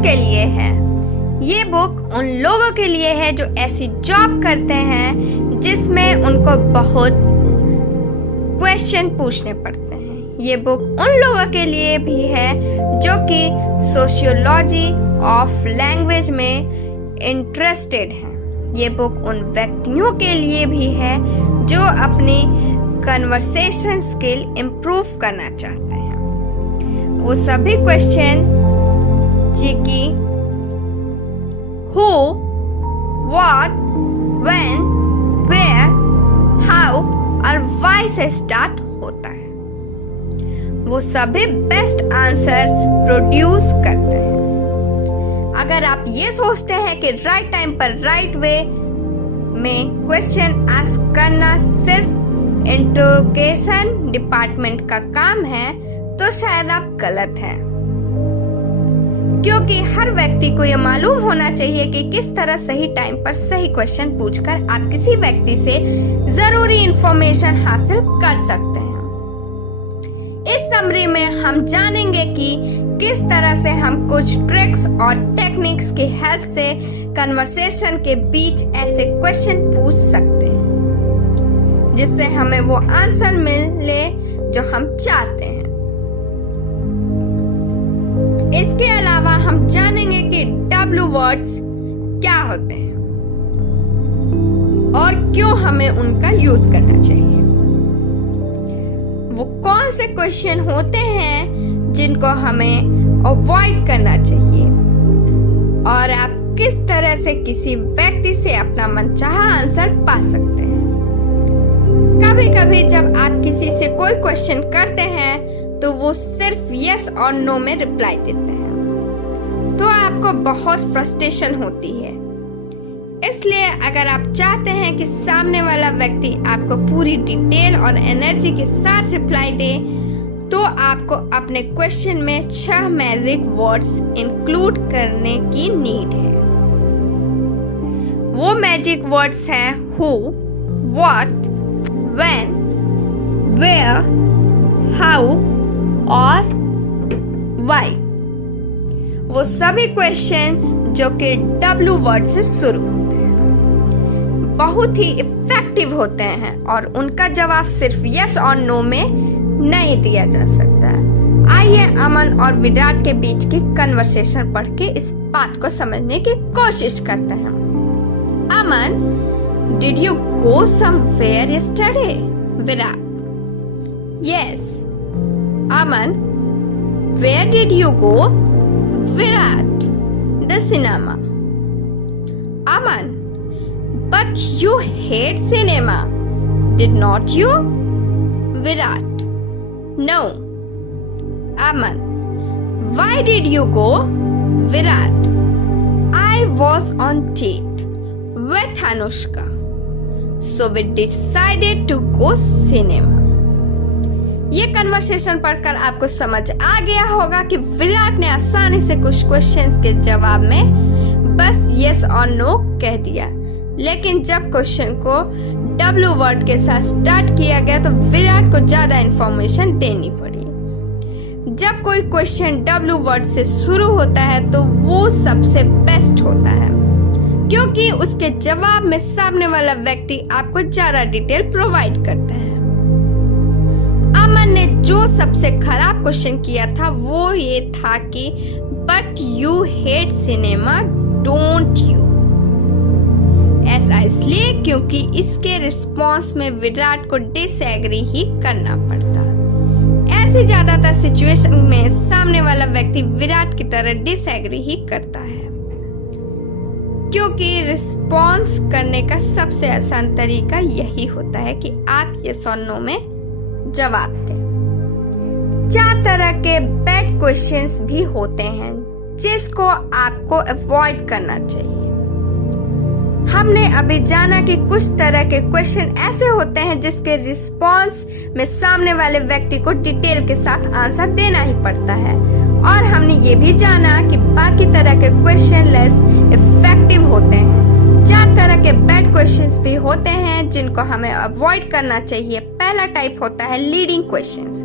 किसके लिए है? ये बुक उन लोगों के लिए है जो ऐसी जॉब करते हैं जिसमें उनको बहुत क्वेश्चन पूछने पड़ते हैं। ये बुक उन लोगों के लिए भी है जो कि सोशियोलॉजी ऑफ लैंग्वेज में इंटरेस्टेड हैं। ये बुक उन व्यक्तियों के लिए भी है जो अपनी कन्वर्सेशन स्किल इम्प्रूव करना चाहते हैं। वो सभी क्वेश्चन जी की who, what, when, where, how और why से स्टार्ट होता है, वो सभी बेस्ट आंसर प्रोड्यूस करते हैं। अगर आप ये सोचते हैं कि राइट टाइम पर राइट वे में क्वेश्चन आस्क करना सिर्फ इंट्रोगेशन डिपार्टमेंट का काम है, तो शायद आप गलत हैं, क्योंकि हर व्यक्ति को यह मालूम होना चाहिए कि किस तरह सही टाइम पर सही क्वेश्चन पूछकर आप किसी व्यक्ति से जरूरी इंफॉर्मेशन हासिल कर सकते हैं। इस समरी में हम जानेंगे कि किस तरह से हम कुछ ट्रिक्स और टेक्निक्स की हेल्प से कन्वर्सेशन के बीच ऐसे क्वेश्चन पूछ सकते हैं जिससे हमें वो आंसर मिले जो हम चाहते हैं। इसके अलावा हम जानेंगे कि W वर्ड्स क्या होते हैं और क्यों हमें उनका यूज करना चाहिए। वो कौन से क्वेश्चन होते हैं जिनको हमें अवॉइड करना चाहिए और आप किस तरह से किसी व्यक्ति से अपना मनचाहा आंसर पा सकते हैं। कभी कभी जब आप किसी से कोई क्वेश्चन करते हैं तो वो सिर्फ यस और नो में रिप्लाई देते हैं, तो आपको बहुत फ्रस्ट्रेशन होती है। इसलिए अगर आप चाहते हैं कि सामने वाला व्यक्ति आपको पूरी डिटेल और एनर्जी के साथ रिप्लाई दे, तो आपको अपने क्वेश्चन में 6 मैजिक वर्ड्स इंक्लूड करने की नीड है। वो मैजिक वर्ड्स हैं who, what, when, where, how और why। वो सभी क्वेश्चन जो कि W वर्ड से शुरू होते हैं बहुत ही इफेक्टिव होते हैं और उनका जवाब सिर्फ यस और नो में नहीं दिया जा सकता। आइए अमन और विराट के बीच की कन्वर्सेशन पढ़ के इस बात को समझने की कोशिश करते हैं। Aman, did you go somewhere yesterday? Virat, yes. Aman, where did you go? Virat, the cinema. Aman, but you hate cinema, did not you? Virat, no. Aman, why did you go? Virat, I was on date with Anushka, so we decided to go cinema. ये conversation पढ़कर आपको समझ आ गया होगा कि विराट ने आसानी से कुछ क्वेश्चंस के जवाब में बस यस और नो कह दिया, लेकिन जब क्वेश्चन को W वर्ड के साथ स्टार्ट किया गया तो विराट को ज्यादा इंफॉर्मेशन देनी पड़ी। जब कोई क्वेश्चन W वर्ड से शुरू होता है तो वो सबसे बेस्ट होता है, क्योंकि उसके जवाब में सामने वाला व्यक्ति आपको ज्यादा डिटेल प्रोवाइड करता है। अमन ने जो सबसे खराब क्वेश्चन किया था वो ये था कि but you hate cinema don't you. ऐसा इसलिए क्योंकि इसके रिस्पॉन्स में विराट को डिसएग्री ही करना पड़ता। ऐसी ज्यादातर सिचुएशन में सामने वाला व्यक्ति विराट की तरह डिसएग्री ही करता है, क्योंकि रिस्पॉन्स करने का सबसे आसान तरीका यही होता है कि आप यस और नो में जवाब दें। 4 तरह के बैड क्वेश्चंस भी होते हैं जिसको आपको अवॉइड करना चाहिए। हमने अभी जाना कि कुछ तरह के क्वेश्चन ऐसे होते हैं जिसके रिस्पॉन्स में सामने वाले व्यक्ति को डिटेल के साथ आंसर देना ही पड़ता है, और हमने ये भी जाना कि बाकी तरह के क्वेश्चन लेस इफेक्टिव होते हैं। 4 तरह के बैड क्वेश्चंस भी होते हैं जिनको हमें अवॉइड करना चाहिए। पहला टाइप होता है लीडिंग क्वेश्चंस,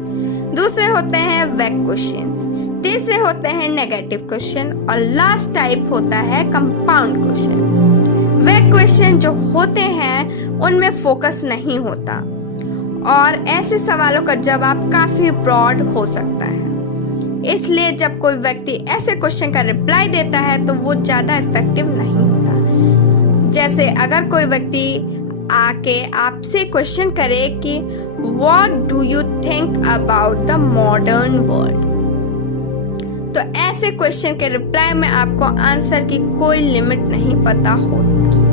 दूसरे होते हैं वैग क्वेश्चंस, तीसरे होते हैं नेगेटिव क्वेश्चन और लास्ट टाइप होता है कंपाउंड क्वेश्चन। वैग क्वेश्चन जो होते हैं उनमें फोकस नहीं होता और ऐसे सवालों का जवाब काफी ब्रॉड हो सकता है, इसलिए जब कोई व्यक्ति ऐसे क्वेश्चन का रिप्लाई देता है तो वो ज़्यादा इफेक्टिव नहीं होता। जैसे अगर कोई व्यक्ति आके आपसे क्वेश्चन करे कि what do you think about the modern world, तो ऐसे क्वेश्चन के रिप्लाई में आपको आंसर की कोई लिमिट नहीं पता होगी,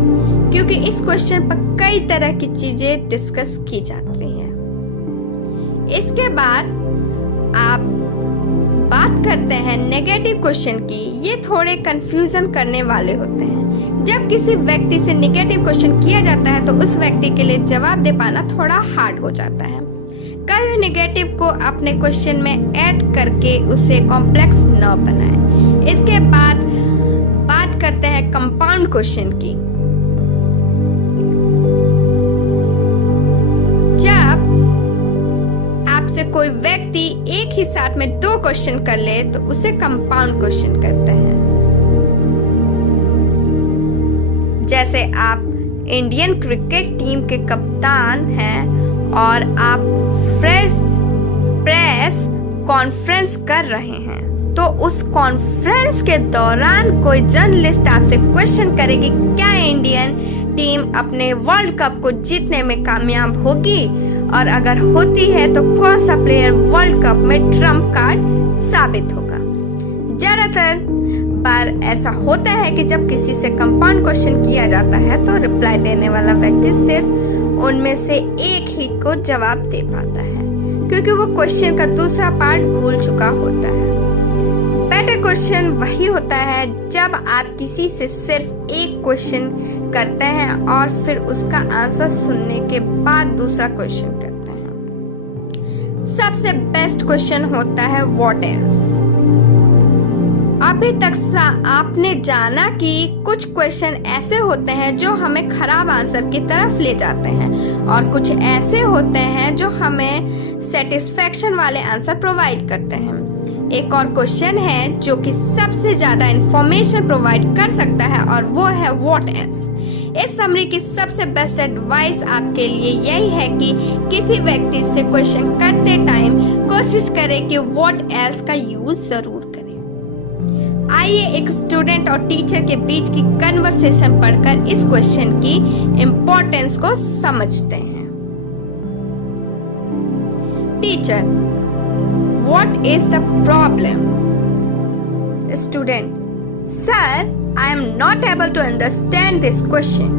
क्योंकि इस क्वेश्चन पर कई तरह की चीजें डिस्कस की जाती हैं। इसके बाद आप बात करते हैं नेगेटिव क्वेश्चन की। ये थोड़े कंफ्यूजन करने वाले होते हैं। जब किसी व्यक्ति से नेगेटिव क्वेश्चन किया जाता है तो उस व्यक्ति के लिए जवाब दे पाना थोड़ा हार्ड हो जाता है। कभी नेगेटिव को अपने क्वेश्चन में ऐड करके उसे कॉम्प्लेक्स न बनाएं। इसके बाद बात करते हैं कंपाउंड क्वेश्चन की। जब आपसे कोई व्यक्ति एक ही साथ में 2 क्वेश्चन कर ले तो उसे कंपाउंड क्वेश्चन कहते हैं। जैसे आप इंडियन क्रिकेट टीम के कप्तान हैं और आप प्रेस कॉन्फ्रेंस कर रहे हैं, तो उस कॉन्फ्रेंस के दौरान कोई जर्नलिस्ट आपसे क्वेश्चन करेगी क्या इंडियन टीम अपने वर्ल्ड कप को जीतने में कामयाब होगी, और अगर होती है तो कौन सा प्लेयर वर्ल्ड कप में ट्रम्प कार्ड साबित होगा। ज्यादातर बार ऐसा होता है कि जब किसी से कंपाउंड क्वेश्चन किया जाता है तो रिप्लाई देने वाला व्यक्ति सिर्फ उनमें से एक ही को जवाब दे पाता है, क्योंकि वो क्वेश्चन का दूसरा पार्ट भूल चुका होता है। बेटर क्वेश्चन वही होता है जब आप किसी से सिर्फ एक क्वेश्चन करते हैं और फिर उसका आंसर सुनने के बाद दूसरा क्वेश्चन करते हैं। सबसे बेस्ट क्वेश्चन होता है व्हाट एल्स। अभी तक आपने जाना कि कुछ क्वेश्चन ऐसे होते हैं जो हमें खराब आंसर की तरफ ले जाते हैं और कुछ ऐसे होते हैं जो हमें सेटिस्फैक्शन वाले आंसर प्रोवाइड करते हैं। एक और क्वेश्चन है जो कि सबसे ज्यादा इंफॉर्मेशन प्रोवाइड कर सकता है और वो है व्हाट एल्स। इस समरी की सबसे बेस्ट एडवाइस आपके लिए यही है कि किसी व्यक्ति से क्वेश्चन करते टाइम कोशिश करें कि व्हाट एल्स का यूज जरूर करें। आइए एक स्टूडेंट और टीचर के बीच की कन्वर्सेशन पढ़कर इस क्वेश्चन की इम्पोर्टेंस को समझते हैं। Teacher, what is the problem? Student, sir, I am not able to understand this question.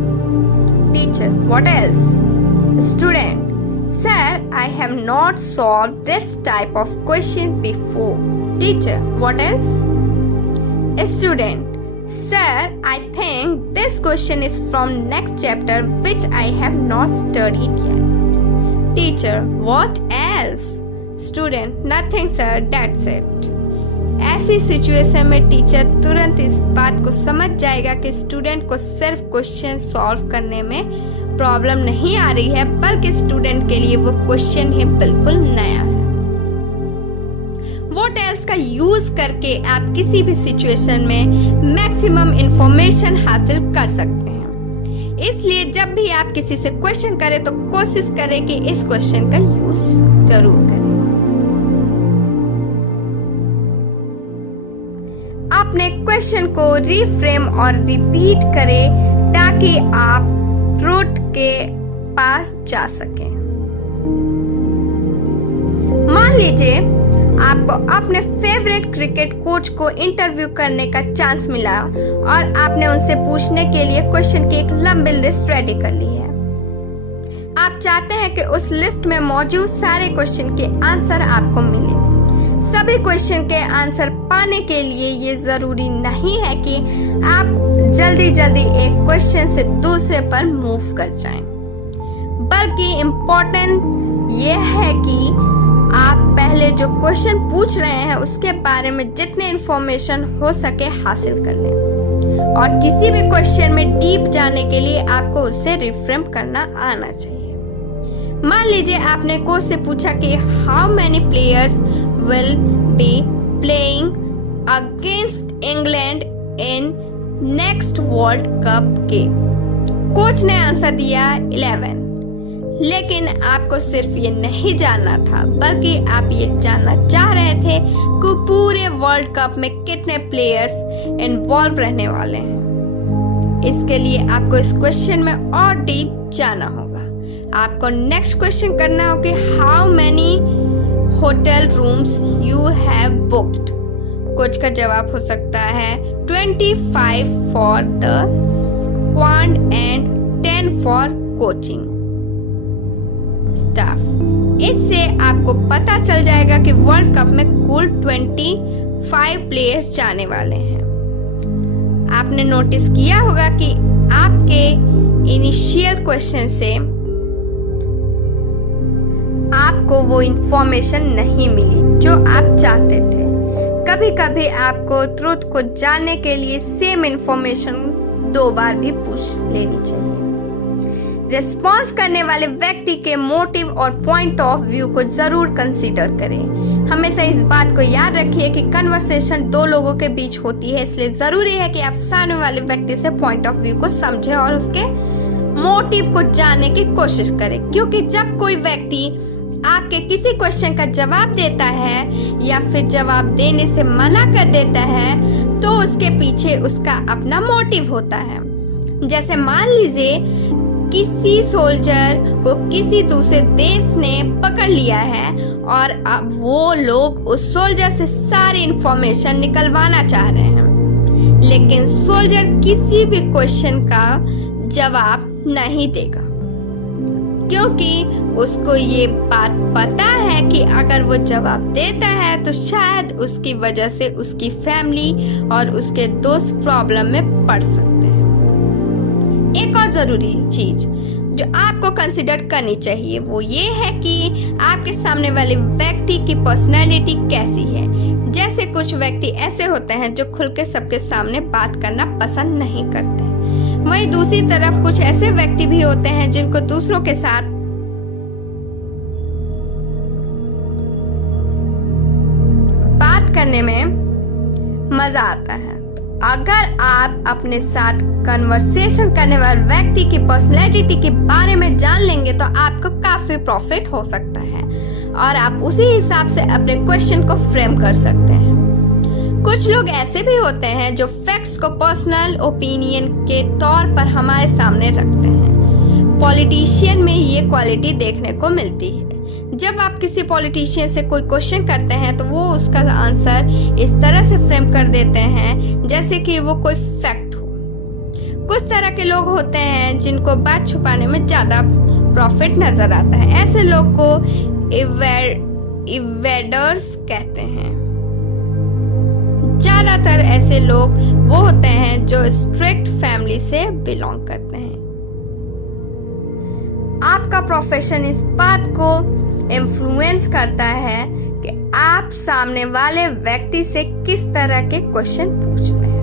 Teacher, what else? Student, sir, I have not solved this type of questions before. Teacher, what else? Student, sir, I think this question is from next chapter which I have not studied yet. Teacher, what else? Student, nothing sir, that's it. ऐसी situation में teacher तुरंत इस बात को समझ जाएगा कि student को सिर्फ क्वेश्चन सॉल्व करने में प्रॉब्लम नहीं आ रही है, बल्कि स्टूडेंट के लिए वो क्वेश्चन ही बिल्कुल नया है। व्हाट एल्स का यूज करके आप किसी भी सिचुएशन में मैक्सिमम इंफॉर्मेशन हासिल कर सकते हैं। इसलिए जब भी आप किसी से क्वेश्चन करें तो कोशिश करें कि इस क्वेश्चन का यूज जरूर करें। अपने क्वेश्चन को रिफ्रेम और रिपीट करें ताकि आप ट्रूथ के पास जा सकें। मान लीजिए आपको अपने फेवरेट क्रिकेट कोच को इंटरव्यू करने का चांस मिला और आपने उनसे पूछने के लिए क्वेश्चन की एक लंबी लिस्ट रेडी कर ली है। आप चाहते हैं कि उस लिस्ट में मौजूद सारे क्वेश्चन के आंसर आपको मिले। सभी क्वेश्चन के आंसर पाने के लिए ये जरूरी नहीं है कि आप जल्दी जल्दी एक क्वेश्चन से दूसरे पर मूव कर जाएं, बल्कि इम्पोर्टेंट ये है कि आप पहले जो क्वेश्चन पूछ रहे हैं उसके बारे में जितने इंफॉर्मेशन हो सके हासिल कर लें, और किसी भी क्वेश्चन में डीप जाने के लिए आपको उसे रिफ्रेम करना आना चाहिए। मान लीजिए आपने कोच से पूछा कि how many players will be playing against England in next world cup के। कोच ने आंसर दिया 11। लेकिन आपको सिर्फ ये नहीं जानना था, बल्कि आप ये जानना चाह रहे थे कि पूरे वर्ल्ड कप में कितने प्लेयर्स इन्वॉल्व रहने वाले हैं। इसके लिए आपको इस क्वेश्चन में और डीप जाना होगा। आपको नेक्स्ट क्वेश्चन करना होगा कि how many hotel rooms you have booked. Coach का जवाब हो सकता है 25 for the squad and 10 for coaching staff. इससे आपको पता चल जाएगा कि वर्ल्ड कप में कुल 25 प्लेयर्स जाने वाले हैं। आपने नोटिस किया होगा कि आपके इनिशियल क्वेश्चन से आपको वो इंफॉर्मेशन नहीं मिली जो आप चाहते थे। कभी कभी आपको ट्रुथ को जानने के लिए सेम इंफॉर्मेशन 2 बार भी पूछ लेनी चाहिए। रिस्पॉन्स करने वाले व्यक्ति के मोटिव और पॉइंट ऑफ व्यू को जरूर कंसीडर करें। हमेशा इस बात को याद रखिए कि कन्वर्सेशन 2 लोगों के बीच होती है, इसलिए जरूरी है कि आप सामने वाले व्यक्ति से पॉइंट ऑफ व्यू को समझें और उसके मोटिव को जानने की कोशिश करें। क्योंकि जब कोई व्यक्ति आपके किसी क्वेश्चन का जवाब देता है या फिर जवाब देने से मना कर देता है, तो उसके पीछे उसका अपना मोटिव होता है। जैसे मान लीजिए किसी सोल्जर को किसी दूसरे देश ने पकड़ लिया है और अब वो लोग उस सोल्जर से सारी इंफॉर्मेशन निकलवाना चाह रहे हैं, लेकिन सोल्जर किसी भी क्वेश्चन का जवाब नहीं देगा, क्योंकि उसको ये बात पता है कि अगर वो जवाब देता है तो शायद उसकी वजह से उसकी फैमिली और उसके दोस्त प्रॉब्लम में पड़ सकते हैं। एक और जरूरी चीज जो आपको कंसिडर करनी चाहिए वो ये है कि आपके सामने वाले व्यक्ति की पर्सनैलिटी कैसी है। जैसे कुछ व्यक्ति ऐसे होते हैं जो खुल के सबके सामने बात करना पसंद नहीं करते, वहीं दूसरी तरफ कुछ ऐसे व्यक्ति भी होते हैं जिनको दूसरों के साथ बात करने में मजा आता है। अगर आप अपने साथ कन्वर्सेशन करने वाले व्यक्ति की पर्सनैलिटी के बारे में जान लेंगे तो आपको काफी प्रॉफिट हो सकता है और आप उसी हिसाब से अपने क्वेश्चन को फ्रेम कर सकते हैं। कुछ लोग ऐसे भी होते हैं जो फैक्ट्स को पर्सनल ओपिनियन के तौर पर हमारे सामने रखते हैं। पॉलिटिशियन में ये क्वालिटी देखने को मिलती है। जब आप किसी पॉलिटिशियन से कोई क्वेश्चन करते हैं तो वो उसका आंसर इस तरह से फ्रेम कर देते हैं जैसे कि वो कोई फैक्ट हो। कुछ तरह के लोग होते हैं जिनको बात छुपाने में ज्यादा प्रॉफिट नजर आता है। ऐसे लोग को इवेडर्स कहते हैं। ज्यादातर ऐसे लोग वो होते हैं जो स्ट्रिक्ट फैमिली से बिलोंग करते हैं। आपका प्रोफेशन इस बात को इन्फ्लुएंस करता है कि आप सामने वाले व्यक्ति से किस तरह के क्वेश्चन पूछते हैं।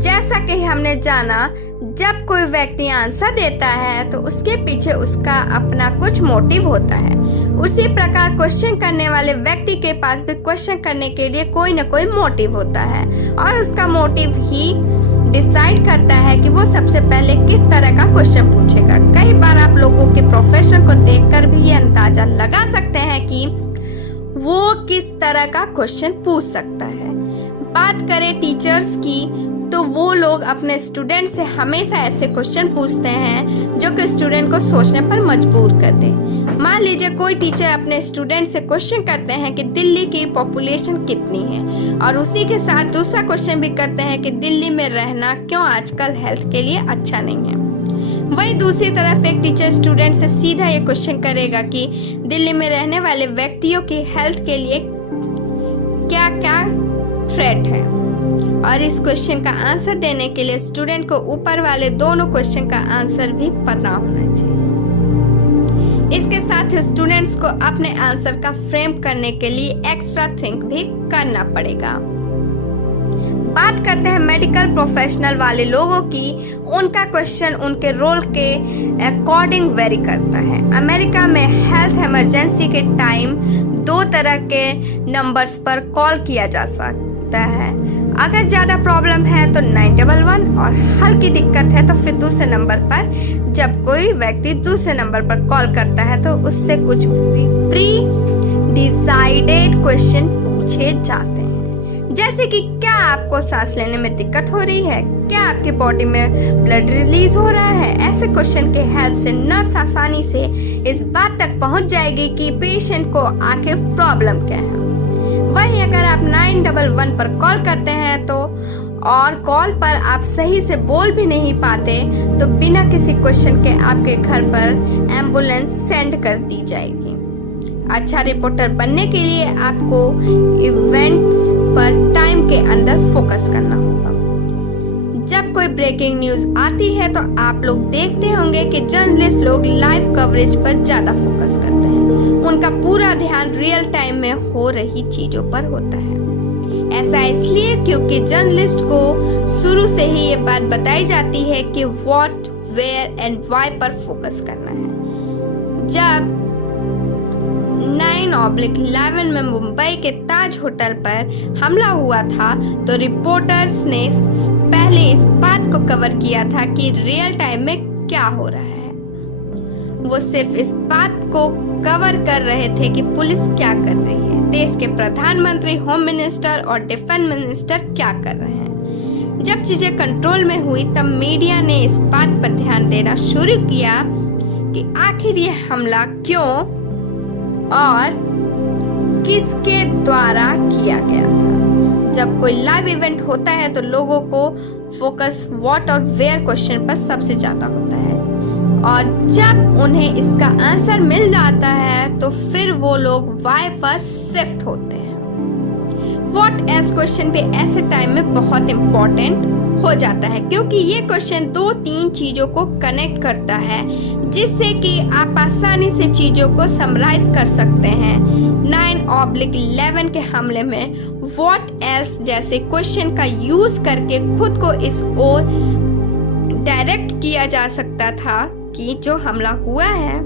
जैसा कि हमने जाना, जब कोई व्यक्ति आंसर देता है तो उसके पीछे उसका अपना कुछ मोटिव होता है। उसी प्रकार क्वेश्चन करने वाले व्यक्ति के पास भी क्वेश्चन करने के लिए कोई न कोई मोटिव होता है और उसका मोटिव ही डिसाइड करता है कि वो सबसे पहले किस तरह का क्वेश्चन पूछेगा। कई बार आप लोगों के प्रोफेशन को देखकर भी ये अंदाजा लगा सकते हैं कि वो किस तरह का क्वेश्चन पूछ सकता है। बात करें टीचर्स की तो वो लोग अपने स्टूडेंट से हमेशा ऐसे क्वेश्चन पूछते हैं जो कि स्टूडेंट को सोचने पर मजबूर कर दे। मान लीजिए कोई टीचर अपने स्टूडेंट से क्वेश्चन करते हैं कि दिल्ली की पॉपुलेशन कितनी है और उसी के साथ दूसरा क्वेश्चन भी करते हैं कि दिल्ली में रहना क्यों आजकल हेल्थ के लिए अच्छा नहीं है। वहीं दूसरी तरफ एक टीचर स्टूडेंट से सीधा ये क्वेश्चन करेगा कि दिल्ली में रहने वाले व्यक्तियों की हेल्थ के लिए क्या क्या थ्रेट है, और इस क्वेश्चन का आंसर देने के लिए स्टूडेंट को ऊपर वाले दोनों क्वेश्चन का आंसर भी पता होना चाहिए। इसके साथ स्टूडेंट्स को अपने आंसर का फ्रेम करने के लिए एक्स्ट्रा थिंक भी करना पड़ेगा। बात करते हैं मेडिकल प्रोफेशनल वाले लोगों की। उनका क्वेश्चन उनके रोल के अकॉर्डिंग वेरी करता है। अमेरिका में हेल्थ इमरजेंसी के टाइम 2 तरह के नंबर्स पर कॉल किया जा सकता है। अगर ज़्यादा प्रॉब्लम है तो 911 और हल्की दिक्कत है तो फिर दूसरे नंबर पर जब कोई व्यक्ति दूसरे नंबर पर कॉल करता है तो उससे कुछ भी प्री डिसाइडेड क्वेश्चन पूछे जाते हैं, जैसे कि क्या आपको सांस लेने में दिक्कत हो रही है, क्या आपकी बॉडी में ब्लड रिलीज हो रहा है। ऐसे क्वेश्चन के हेल्प से नर्स आसानी से इस बात तक पहुंच जाएगी कि पेशेंट को आखिर प्रॉब्लम क्या है। वहीं अगर आप 911 पर कॉल करते हैं तो और कॉल पर आप सही से बोल भी नहीं पाते तो बिना किसी क्वेश्चन के आपके घर पर एम्बुलेंस सेंड कर दी जाएगी। अच्छा रिपोर्टर बनने के लिए आपको इवेंट्स पर टाइम के अंदर फोकस करना होगा। जब कोई ब्रेकिंग न्यूज आती है तो आप लोग देखते होंगे कि जर्नलिस्ट लोग लाइव कवरेज पर ज़्यादा फोकस करते हैं। उनका पूरा ध्यान रियल टाइम में हो रही चीज़ों पर होता है। ऐसा इसलिए क्योंकि जर्नलिस्ट को शुरू से ही ये बात बताई जाती है कि व्हाट, वेयर एंड व्हाई पर फोकस करना है। जब 9/11 में मुंबई के ताज होटल पर हमला हुआ था तो रिपोर्टर्स ने पहले इस बात को कवर किया था कि रियल टाइम में क्या हो रहा है। वो सिर्फ इस बात को कवर कर रहे थे कि पुलिस क्या कर रही है, देश के प्रधानमंत्री, होम मिनिस्टर और डिफेंस मिनिस्टर क्या कर रहे हैं। जब चीजें कंट्रोल में हुई तब मीडिया ने इस बात पर ध्यान देना शुरू किया कि आखिर ये हमला क्यों और किसके द्वारा किया गया था। जब कोई लाइव इवेंट होता है तो लोगों को फोकस व्हाट और वेयर क्वेश्चन पर सबसे ज्यादा होता है और जब उन्हें इसका आंसर मिल जाता है तो फिर वो लोग व्हाई पर शिफ्ट होते हैं। व्हाट एस क्वेश्चन भी ऐसे टाइम में बहुत इम्पोर्टेंट हो जाता है क्योंकि ये क्वेश्चन 2-3 चीजों को कनेक्ट करता है जिससे कि आप आसानी से चीजों को समराइज कर सकते हैं। 9/11 के हमले में व्हाट एस जैसे क्वेश्चन का यूज करके खुद को इस ओर डायरेक्ट किया जा सकता था कि जो हमला हुआ है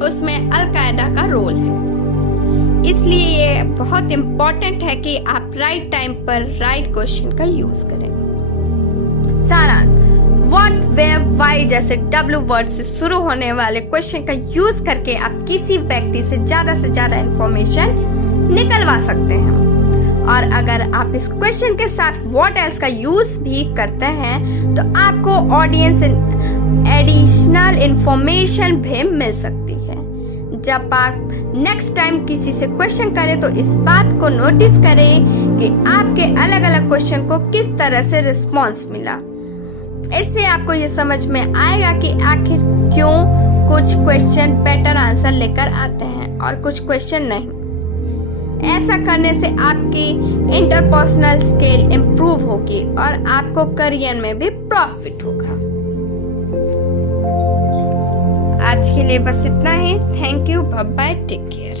उसमें अलकायदा का रोल है। इसलिए ये बहुत इम्पोर्टेंट है कि आप राइट टाइम पर राइट क्वेश्चन का यूज करें। सारांश, व्हाट, वेयर, व्हाई जैसे W वर्ड से शुरू होने वाले क्वेश्चन का यूज करके आप किसी व्यक्ति से ज्यादा इंफॉर्मेशन निकलवा सकते हैं। और अगर आप इस क्वेश्चन के साथ व्हाट एल्स का यूज भी करते हैं तो आपको ऑडियंस एडिशनल इंफॉर्मेशन भी मिल सकती है। जब आप नेक्स्ट टाइम किसी से क्वेश्चन करें तो इस बात को नोटिस करें कि आपके अलग अलग क्वेश्चन को किस तरह से रिस्पॉन्स मिला। इससे आपको ये समझ में आएगा कि आखिर क्यों कुछ क्वेश्चन बेटर आंसर लेकर आते हैं और कुछ क्वेश्चन नहीं। ऐसा करने से आपकी इंटरपर्सनल स्किल इंप्रूव होगी और आपको करियर में भी प्रॉफिट होगा। आज के लिए बस इतना ही। Thank you, bye bye, take care.